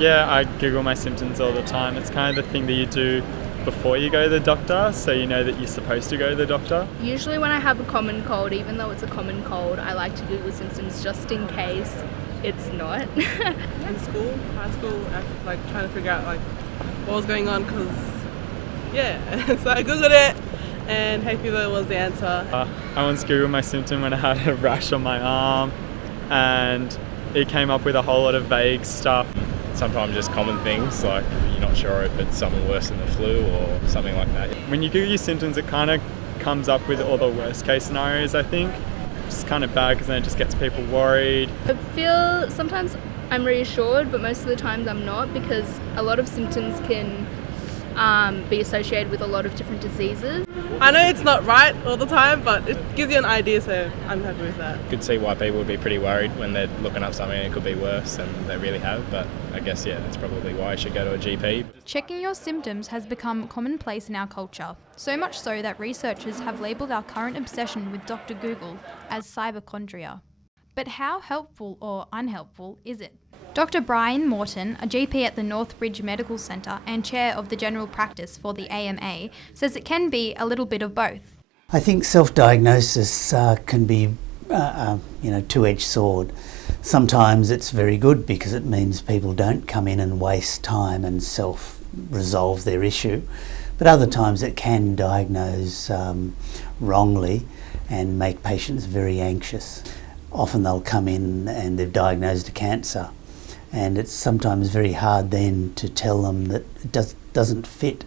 Yeah, I Google my symptoms all the time. It's kind of the thing that you do before you go to the doctor, so you know that you're supposed to go to the doctor. Usually when I have a common cold, even though it's a common cold, I like to Google symptoms just in case it's not. In school, high school, like trying to figure out like what was going on because, yeah, so I Googled it and hay fever was the answer. I once Googled my symptom when I had a rash on my arm, and it came up with a whole lot of vague stuff. Sometimes just common things like you're not sure if it's something worse than the flu or something like that. When you Google your symptoms, it kind of comes up with all the worst case scenarios, I think. It's kind of bad because then it just gets people worried. I feel sometimes I'm reassured, but most of the times I'm not, because a lot of symptoms can be associated with a lot of different diseases. I know it's not right all the time, but it gives you an idea, so I'm happy with that. Could see why people would be pretty worried when they're looking up something and it could be worse than they really have, but I guess, yeah, that's probably why you should go to a GP. Checking your symptoms has become commonplace in our culture, so much so that researchers have labelled our current obsession with Dr. Google as cyberchondria. But how helpful or unhelpful is it? Dr. Brian Morton, a GP at the Northbridge Medical Centre and chair of the general practice for the AMA, says it can be a little bit of both. I think self-diagnosis can be two-edged sword. Sometimes it's very good because it means people don't come in and waste time and self-resolve their issue, but other times it can diagnose wrongly and make patients very anxious. Often they'll come in and they've diagnosed a cancer, and it's sometimes very hard then to tell them that it doesn't fit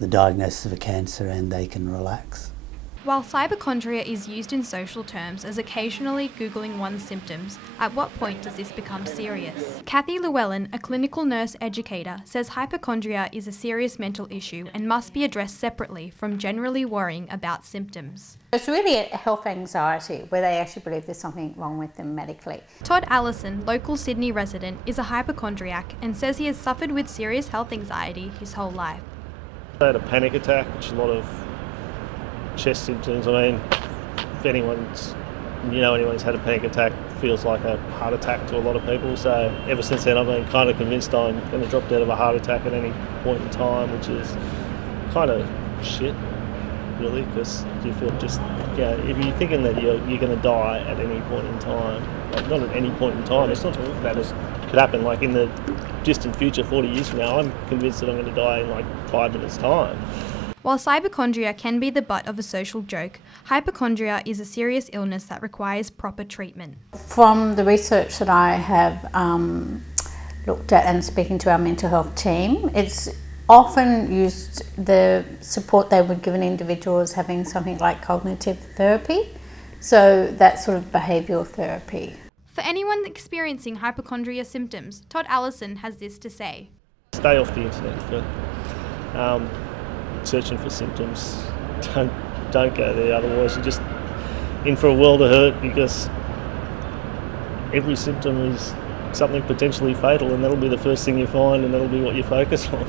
the diagnosis of a cancer and they can relax. While cyberchondria is used in social terms as occasionally Googling one's symptoms, at what point does this become serious? Kathy Llewellyn, a clinical nurse educator, says hypochondria is a serious mental issue and must be addressed separately from generally worrying about symptoms. It's really a health anxiety where they actually believe there's something wrong with them medically. Todd Allison, local Sydney resident, is a hypochondriac and says he has suffered with serious health anxiety his whole life. I had a panic attack, which is a lot of chest symptoms. I mean, if anyone's had a panic attack, feels like a heart attack to a lot of people. So ever since then, I've been kind of convinced I'm going to drop dead of a heart attack at any point in time, which is kind of shit, really, because you feel just, if you're thinking that you're going to die at any point in time, like not at any point in time, it's not that it could happen like in the distant future, 40 years from now. I'm convinced that I'm going to die in like 5 minutes' time. While cyberchondria can be the butt of a social joke, hypochondria is a serious illness that requires proper treatment. From the research that I have looked at and speaking to our mental health team, it's often used, the support they would give an individual is having something like cognitive therapy, so that sort of behavioural therapy. For anyone experiencing hypochondria symptoms, Todd Allison has this to say. Stay off the internet for searching for symptoms. Don't go there, otherwise you're just in for a world of hurt, because every symptom is something potentially fatal, and that'll be the first thing you find and that'll be what you focus on.